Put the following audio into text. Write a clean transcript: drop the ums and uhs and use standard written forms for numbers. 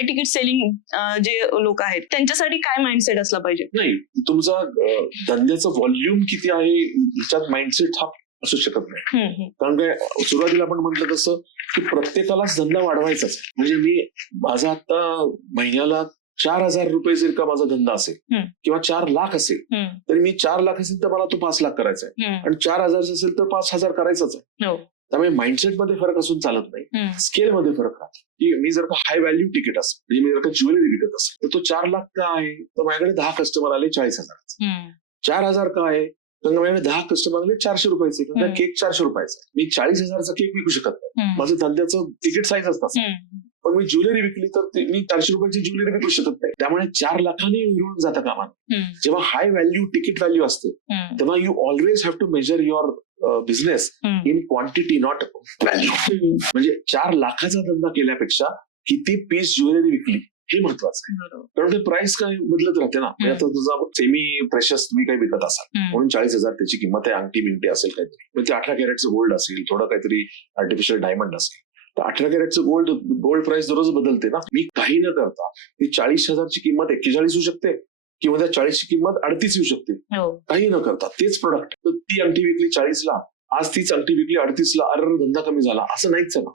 हाय ticket selling जे लोक आहेत त्यांच्यासाठी काय माइंडसेट असला पाहिजे? नाही, तुमचा धंद्याचं व्हॉल्यूम किती आहे ह्याच्यात माइंडसेट हा असू शकत नाही. कारण काय, सुरुवातीला आपण म्हटलं तसं की प्रत्येकालाच धंदा वाढवायचाच. म्हणजे मी माझा आता महिन्याला 4,000 रुपये जर का माझा धंदा असेल किंवा 4 लाख असेल, तरी मी 4 लाख असेल तर मला तो 5 लाख करायचा आहे, आणि 4,000 असेल तर 5,000 करायचाच आहे. त्यामुळे माइंडसेट मध्ये फरक असून चालत नाही, स्केल मध्ये फरक राहतो. की मी जर का हाय व्हॅल्यू तिकीट असेल, म्हणजे मी जर का ज्वेलरी विकत असेल, तर तो 4 लाख का आहे, तर माझ्याकडे 10 कस्टमर आले 40,000. 4,000 का आहे, तर माझ्याकडे 10 कस्टमर आले 400 रुपयाचे, किंवा केक 400 रुपयाचा. मी 40,000चा केक विकू शकत नाही, माझं धंद्याचं तिकीट साईज असतं. पण मी ज्वेलरी विकली तर मी 400 रुपयाची ज्वेलरी विकू शकत नाही. त्यामुळे 4 लाखांनी विरळून जातं कामा. जेव्हा हाय व्हॅल्यू तिकीट व्हॅल्यू असते, तेव्हा you always have to measure your business in quantity, not value. म्हणजे 4 लाखाचा धंदा केल्यापेक्षा किती पीस ज्वेलरी विकली हे महत्वाचं आहे. कारण ते प्राइस काय बदलत राहते ना. म्हणजे आता तुझा सेमी प्रेशस तुम्ही काही विकत असाल म्हणून 40,000 त्याची किंमत आहे, अंगठी बिंगटी असेल काहीतरी, पण ते 18 कॅरेटचं गोल्ड असेल, थोडं काहीतरी आर्टिफिशियल डायमंड असेल, तर 18 कॅरेटचं गोल्ड प्राइस दररोज बदलते ना. मी काही न करता ती 40,000ची किंमत 41 होऊ शकते, किंवा त्या 40ची किंमत 38 येऊ शकते. काही न करता तेच प्रोडक्ट, तर ती अंगठी विकली 40ला, आज तीच अंगठी विकली 38ला, अरे धंदा कमी झाला असं नाहीच आहे ना.